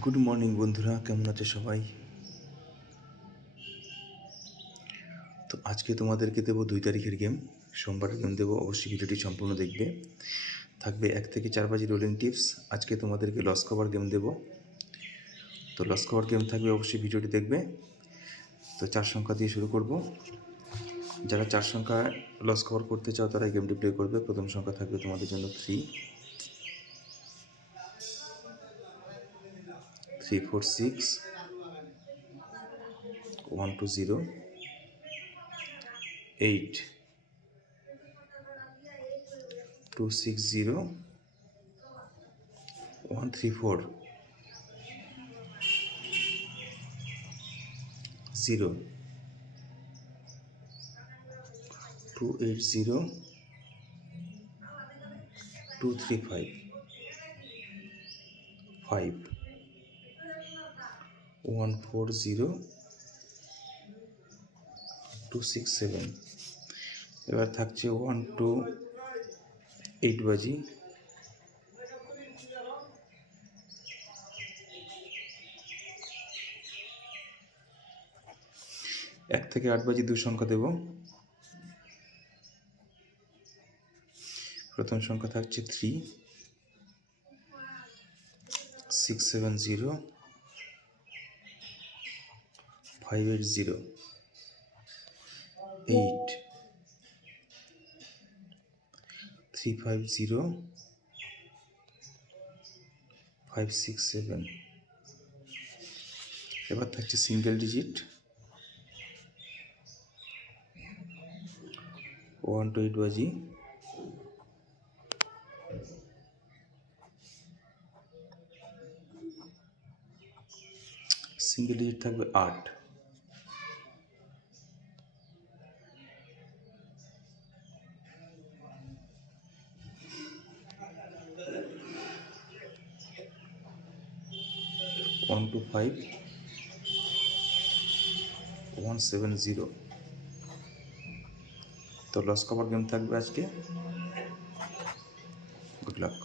Good morning বন্ধুরা, কেমন আছে সবাই? তো আজকে তোমাদেরকে দেবো 2 তারিখের গেম, সোমবারের গেম দেবো। অবশ্যই ভিডিওটি সম্পূর্ণ দেখবে। থাকবে 1 থেকে 4 বাজি রোলিং টিপস। আজকে তোমাদেরকে লস কভার গেম দেবো। তো লস কভার গেম থাকবে, অবশ্যই ভিডিওটি দেখবে। তো 4 সংখ্যা দিয়ে শুরু করব। যারা 4 সংখ্যা লস কভার করতে চাও তারা এই গেমটি প্লে করবে। প্রথম সংখ্যা থাকবে তোমাদের জন্য 3, 3 4 6 1 2 0 8 2 6 0 1 3 4 0 2 8 0 2 3 5 5 1 4 0 2 6 7। এবার থাকছে 1 2 8 বাজি। এক থেকে 8 বাজি 2 সংখ্যা দেব। প্রথম সংখ্যা থাকছে 3 6 7 0 5 8 0 8 3 5 0 5 6 7। এবার থাকছে সিঙ্গেল ডিজিট 1 to 8 বাজি। সিঙ্গেল ডিজিট থাকবে 8। One two 5 1 7 0। তো লস কভার গেম থাকবে আজকে। Good luck.